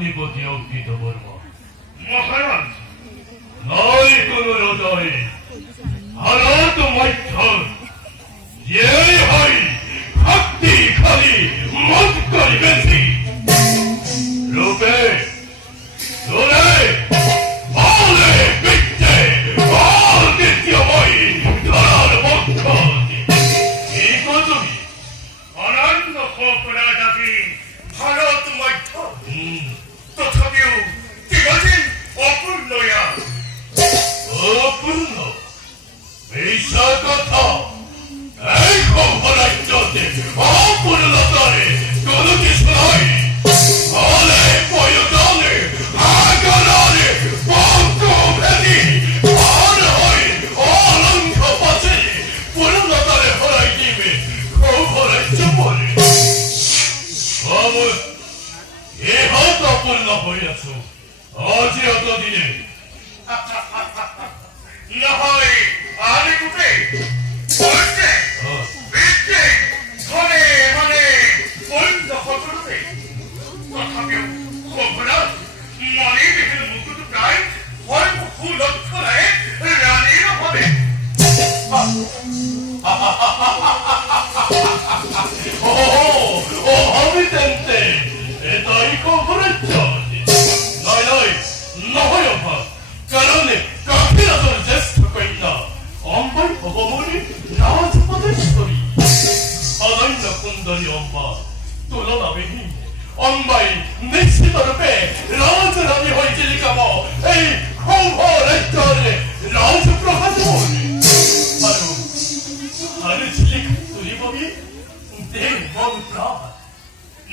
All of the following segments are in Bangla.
অগ্নিপতি অঙ্কিত বর্মা। মহারাজ, নাই কোন হৃদয়ে হারাত মৈথর যে হয় ভক্তি খালি মত করি বেশি রূপে সুরে বলে বিদ্যে অদ্বিতীয়ময় ধরার পক্ষ কি তুমি অনন্য খোপরাজাতি ভারত মধ্য তথাপিও চিরদিন অপূর্ণয়া। অপূর্ণ বিষয় কথা এই খবরাজ্যতে অপূর্ণতারে কোনো কিছু নয়। ফলে প্রয়োজনে আগারে পক্ষ ভেদি আর হয় অলঙ্ঘ পথে পূর্ণতারে হরাই দিবে খবরাজ্য বলে এহত অপূর্ণ হইয়াছ আজ এতদিনে না হয় আরে কুটে বলছে বিদ্যে ধনে মানে বন্ধ হতে তথাপিও খবরাজ মনে দেখেন মুকুট প্রায় হয় বহু লক্ষ্য রায় রানীর হবে। ও আমি তেনতে এটাই খবরাজ্য নয় নয় নহয় অভাব কারণে কাকিরাজের জ্যেষ্ঠ কন্যা অম্বাই ভবমণি রাজপদেশ্বরী অনন্য কুন্দরী অম্বা তুলনাবিহীন অম্বাই নিশ্চিত রূপে রাজরানী হয়েছে লিখাব এই খবরাজ্যের রাজপ্রভাত আরো ঝিলিক তুলিবি দেহ মন প্রাণ।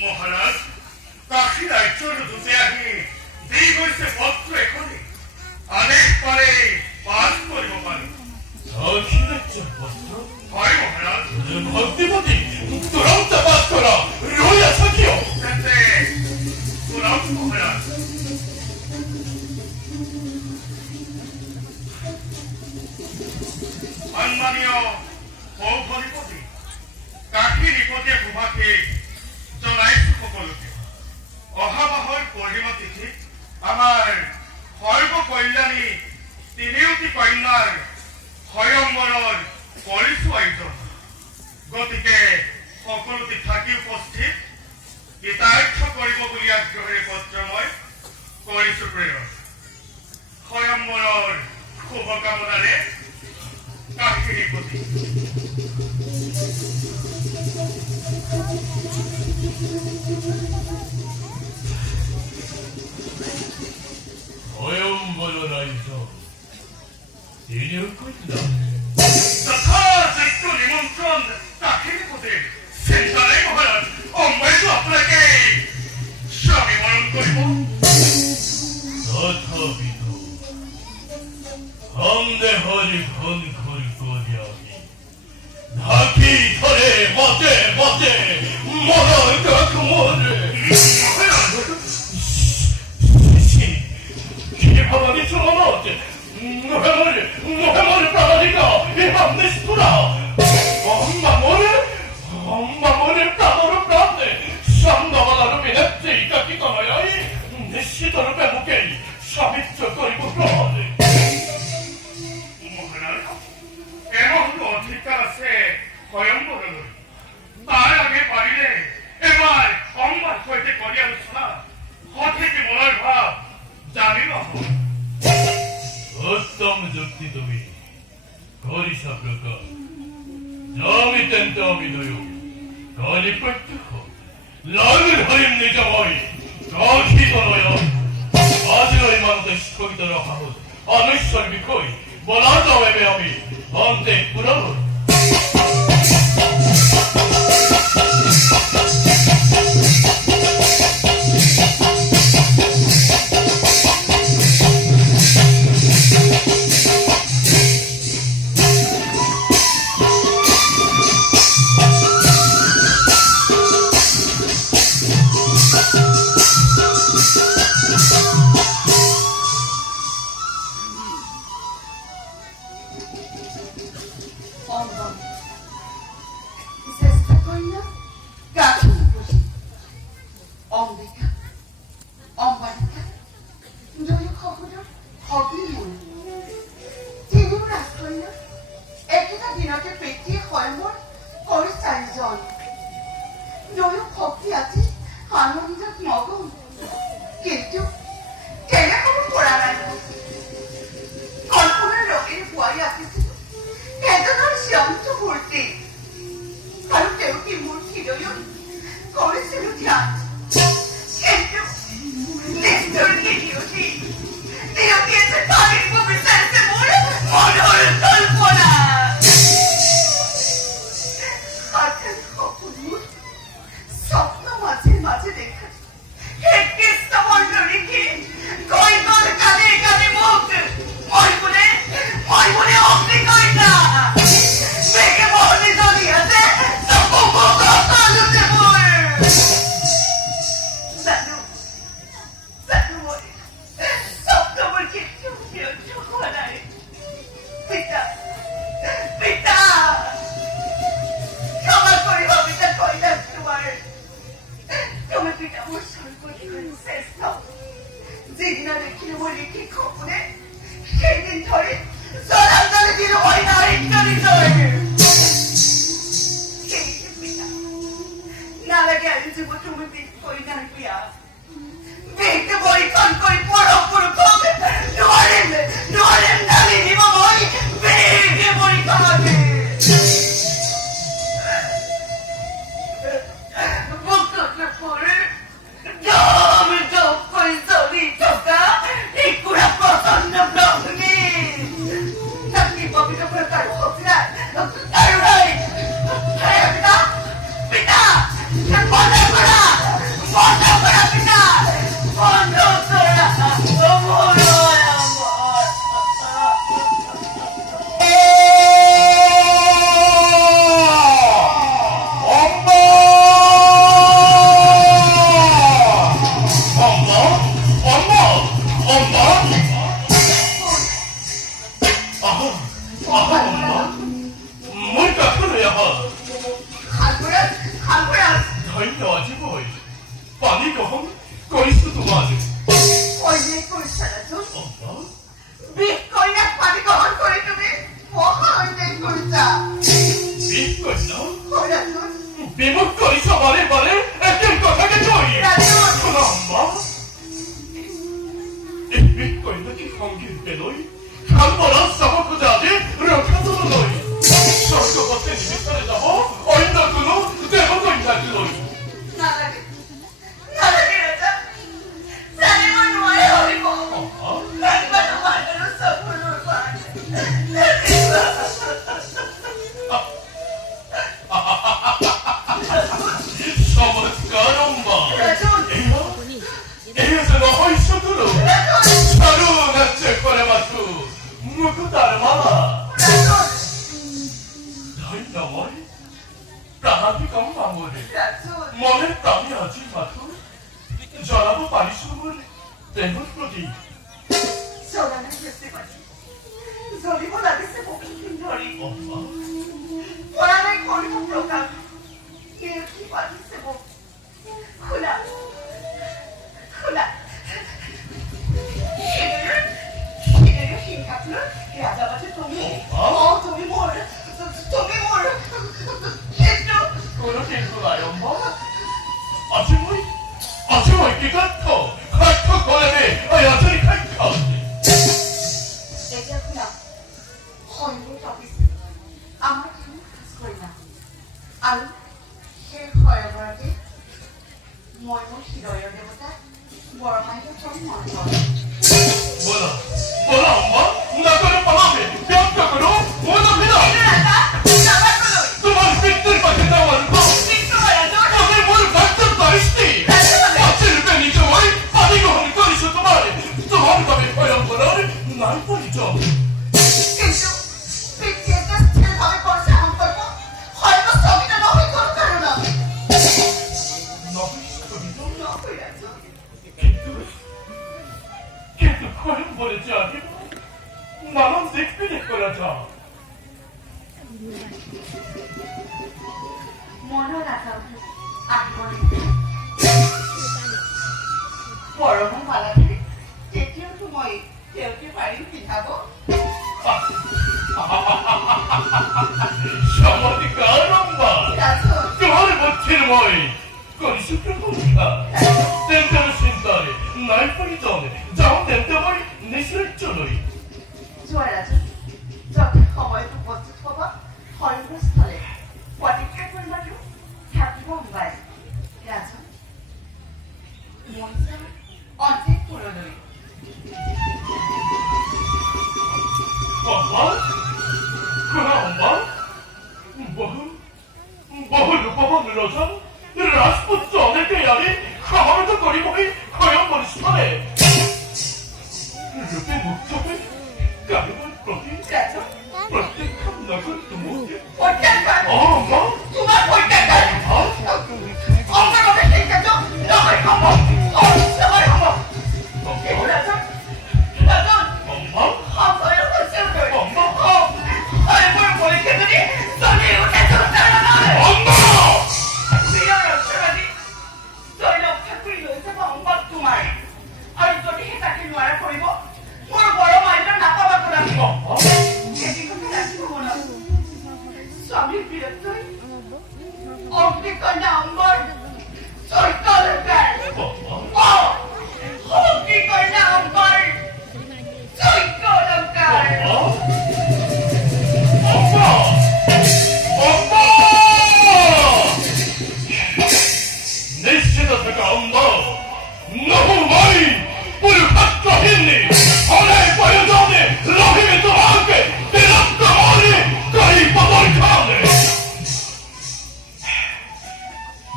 মহারাজ, কাশী রাজ্যর দূতে আহি দেই গৈছে পত্র এখনি আদেশ পরে পাঠ করিব পারে। কাশী রাজ্যের পত্র হয় মহারাজ। ভক্তিপতি তুরন্ত পাঠ করা রইয়াছ কিয়? তুরন্ত মহারাজ। সম্মানীয় সৌভরিপতি কাশী রিপতে ভূভাকে জনাইছো সকলোকে অহা মাহৰ পূৰ্ণিমা তিথিত আমাৰ সৰ্বকল্যাণী তিনিওটি কন্যাৰ স্বয়ংবৰৰ কৰিছো আয়োজন। গতিকে সকলোতে থাকি উপস্থিত কৃতাৰ্থ কৰিব বুলি আগ্ৰহেৰে পত্ৰ মই কৰিছো প্ৰেৰণ। স্বয়ংবৰৰ শুভকামনাৰে কাশী ৰিপতি। স্বয়ংবর রাজ্য তিনিও কন্যা যথাযোগ্য নিমন্ত্রণ কাশী রিপতির চিন্তা নাই মহারাজ। অম্বাইতো আপনাকে স্বামী বরণ করিব। তথাপিত সন্দেহর ঘন ঘোর করি আমি ঢাকি ধরে মতে মতে মরণ কাক মরে কি ভাবানি চলনত মুখে মরে প্রাণিকা এভাব নিষ্ঠুরা অম্বা মরে প্রাণর প্রাণে সন্ধ্যাবেলার বিনেত্রী কাকি তনয়াই নিশ্চিত রূপে মুখেই সাবিত্র করিব গ্রহণে। মহারাজ, এমন অধিকার আছে স্বয়ংবরলৈ। তার আগে পারিলে এবার অম্বার সৈতে করি আলোচনা সঠিক মনের ভাব জানিব। উত্তম যুক্তি তুমি করিস প্রকাশ জমিতেন্ত অভিনয় কালি প্রত্যক্ষ লাগের হরিণ নিজ হয় কাঠিত নয় আজের ওই মানুষ স্থগিত রাখা হল অনৈশ্বর বিষয় বলা যাও এবে আমি অন্তে পুরন 엄마니까 너희 거구를 거기 물 지금 রাখলো একটা দিনকে পেটিয়ে হয় মোর করে চারিজন নয় ভক্তি আছে আনন্দ মগন কিন্তু কেন কোনো পড়া নাই কল্পনার লোকের ভয় আসেছিল এত ধর শান্ত ভর্তি কারণ কেউ কি মূর্তি রইল করেছিল ধ্যান কিন্তু নিশ্চয়ই নিয়তি নিয়তি এসে তারিখ বিচারতে মোড়ে মনোর কল্পনা হাতের কপুর স্বপ্ন মাঝে মাঝে দেখা একটি স্তবর্ণ রেখে কৈতর কানে কানে মুখ মই বলে অগ্নি কইতা মেঘে বহনে জ্বলিয়াছে সেদিন ধরে জলাঞ্জলি দিল ওই নারীর না লাগে আমি যুব তুমি দিক কই না পিয়া দেখতে বই কন কই পড়ো পুরো কবে নোরেন নালি নিব বই বেগে বই খাবে বক্তব্য পড়ে দমে দম কই জমি চোকা ইকুরা প্রসন্ন ব্রহ্মী তাকি পবিত্র করে তার হোকরা তার রাই হ্যাঁ পিতা বন্ধ করা পিতা বন্ধ করা মনের প্রাণী আজি মাথু জড়াবো পারিস বলে দেহর প্রতি জড়ানো যেতে পারি জ্বলিব লাগিছে বহুদিন ধৰি পৰা নাই কৰিব প্ৰকাশ কি পাতিছে মোক খোলা রাজাবাজি তুমি তুমি মোর কোনো কিন্তু নাই অম্মা আজি মই কি খাদ্য করে দে ওই আজই খাদ্য এতিয়া খোলা হয়বোৰ পাতিছে আমাৰ কোনো খাজ কৰি না আৰু সেই হয়গৰাকী মই মোৰ হৃদয়ৰ দেৱতা বৰমাইকে চব মন কৰে बोला अम्मा ना करे पलावे व्यक्त करो बोला बिना तुम्हारे पितर पाके जावर को तुम्हें बोल भक्त परिस्थिति अच्छे रुपए नीचे वही पानी को हम करी सो तुम्हारे कभी भयं बोला नहीं पड़ी जाओ কিন্তু পিছিয়েটা স্থিরভাবে করছে আম করব হয়তো সবিটা নয় করো কারণ আমি কিন্তু খরম বলেছে আগে নানান দেখতে করা যাও মনে রাখা আগে গৰমৰ মালাধাৰী তেতিয়াওতো মই তেওঁকে পাৰিম পিন্ধাব চমৎকার রম্বা ৰাজন তোমার বুদ্ধির মই করিছো প্রকল্পা তেমন চিন্তারে নাই পরিতনে যাও তেমতে মই নিশ্চয় লই যোৱা ৰাজন যথা সময়ত উপস্থিত হ'ব সৰ্বস্থলে প্ৰতিক্ষা কৰিবাতো থাকিব মোবাইল ৰাজন মই যাম অন্তেপুৰলৈ 엄마? 그래 엄마? বহু রূপবান রাজা রাজপুত্র অনেকে আগে খামারত করি বহি খয়ং বরিষ্ঠরে রূপে মুক্ত হয়ে কারিগর প্রতি ৰাজন প্রত্যেক্ষম নগর তুমুকে প্ৰত্যাখ্যান 엄마? তোমাৰ প্ৰত্যাখ্যান অংকৰ বাবে সেই কাৰ্য নহয় হ'ব নহয় হ'ব কিন্তু ৰাজন ৰাজন 엄마? সময়ৰ হৈছে উদয় 엄마? মোৰ পৰীক্ষা যদি চলি উঠে নহয় 엄마! প্ৰিয় ৰক্ষাবাদী তই ৰক্ষা কৰি লৈ যাব সম্পদ তোমাৰ আৰু যদিহে তাকে নোৱাৰা কৰিব মোৰ বড় মাইনা নাপাবাতো ৰাখিব খেতি কথা ৰাখিব মনত স্বামীৰ বীৰত্বই অগ্নিকন্যা অম্বৰ চৈত্যলংকাৰ অগ্নিকন্যা অম্বৰ চৈত্যলংকাৰ 엄마! 엄마! নিশ্চিততাকে অন্ধ নহু মাই পুরুষাত্রহীনী অনেক প্রয়োজনে রহিমে তোমাকে বিরক্ত মনে করি পদর্খানে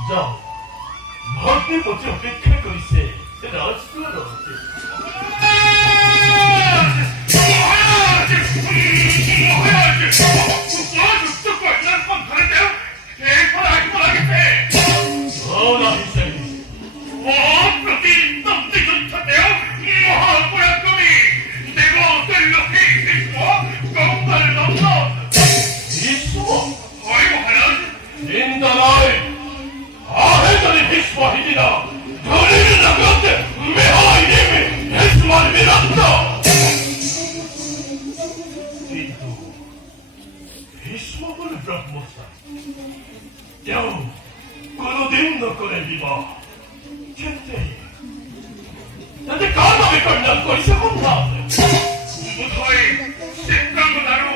যাও ভর্তি প্রতি অপেক্ষা করিছে রাজকুমার চিন্তা নয় আহে যদি ভীষ্ম হিদিনা ধরির নগরতে মেহাই নেমে ভীষ্মার বিরক্ত কিন্তু ভীষ্ম বল ব্রহ্মচারী কেউ কোনদিন নকরে বিবাহ কিন্তু তাতে কার নামে কন্যা করিছে কোন ধামে বোধহয় সিদ্ধান্ত দ্বারা